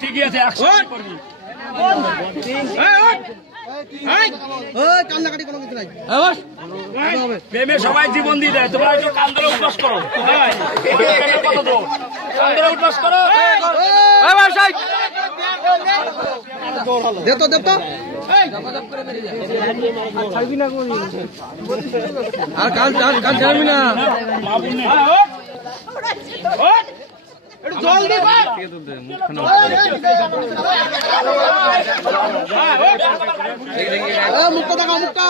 ঠিকই আছে প্রেমে সবাই জীবন দিয়ে দেয়। তোমরা একটু কান্দরে উল্লাস করো, কান্দরে উল্লাস করো। আর কাল ছাড়বি না। জল দিবা মুখটা দেখা মুখটা